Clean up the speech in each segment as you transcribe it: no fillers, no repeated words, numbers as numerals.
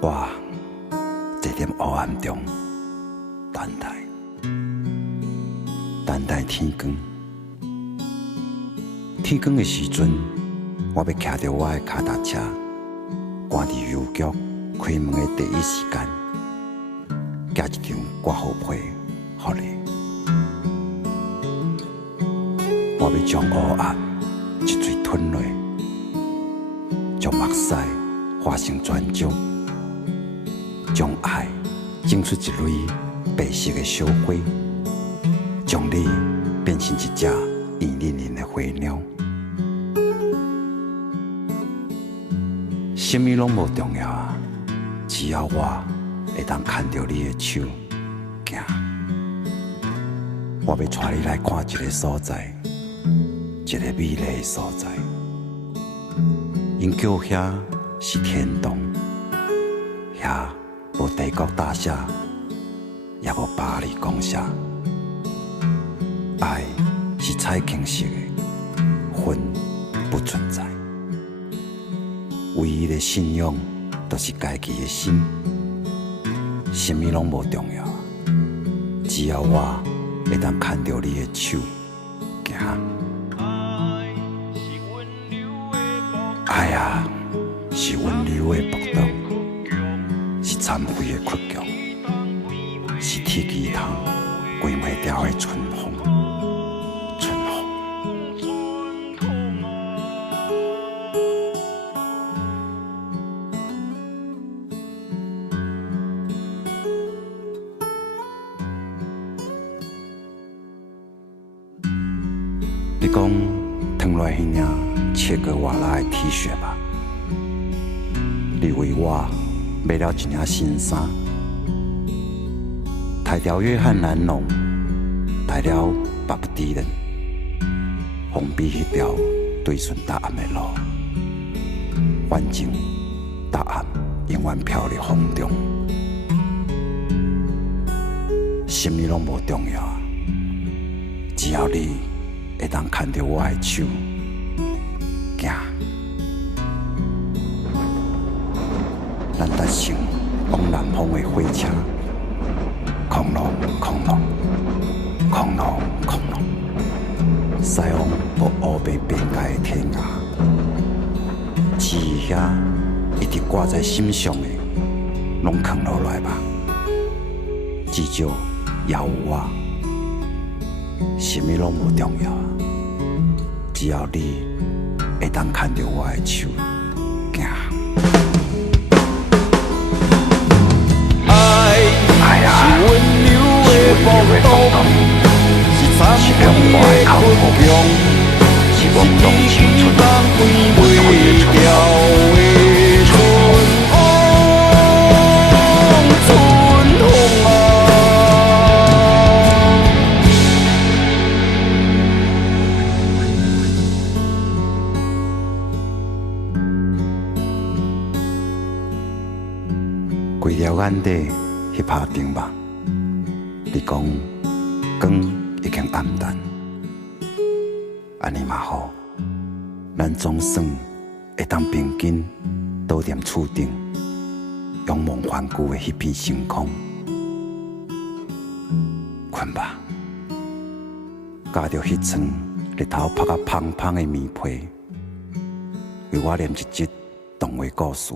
我在点黑暗中等待天光。天光的时阵，我要骑着我的脚踏车，赶伫邮局开门的第一时间，寄一张挂号批予你。我要将黑暗一嘴吞落，将目屎化成泉珠，将爱种出一蕊白色的小花，将你变成一只圆润润的花鸟。什么拢无重要啊，只要我会当牵着你的手行。我要带你来看一个所在，一个美丽的所在。因叫遐是天堂，遐无帝国大厦，也无巴黎公社。爱是彩虹色的，魂不存在。唯一的信仰，就是家己的心。什么拢无重要，只要我会当牵着你的手行。爱啊，是温柔的搏斗，是残废的屈强，是铁枝头关袂掉的春风。你讲脱落迄领切割瓦拉的 T 恤吧，你为我买了一领新衫，抬掉约翰南龙，抬了巴布迪人，封闭迄条对顺答案的路，反正答案永远飘伫风中，什么拢无重要，只要你会当牵着我的手行。咱达成往南方的火车，空路空路空路空路，驶往无乌白边界的天涯。只遐一直挂在心上的，拢放落来吧。至少也有我，什么拢无重要，只要你会当牵着我的手行。爱啊，是温柔的搏斗，是残废的倔强，是梦中青春关袂掉的春风啊！规条眼底翕拍灯吧，你讲光已经暗淡，安尼嘛好，咱总算会当平均倒踮厝顶，仰望梵谷的迄片星空，困吧，夹着迄层日头晒啊芳芳的棉被，为我念一节童话故事，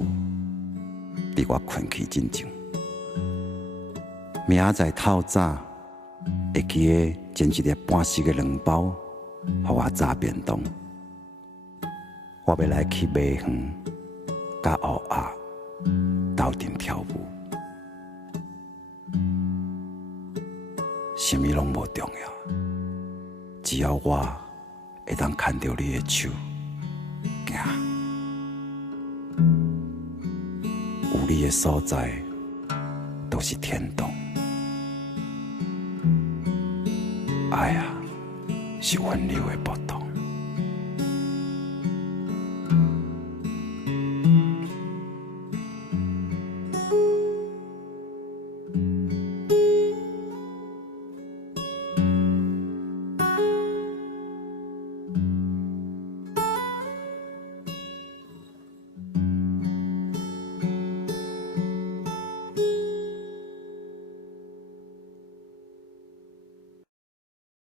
伫我困去之前。明仔载透早，会记得煎一个半熟的卵包，互我炸便当。我要来去卖园，甲乌鸭斗阵跳舞，什么拢无重要，只要我会当牵着你的手行。有你的所在，都是天堂。爱啊，是温柔的搏斗。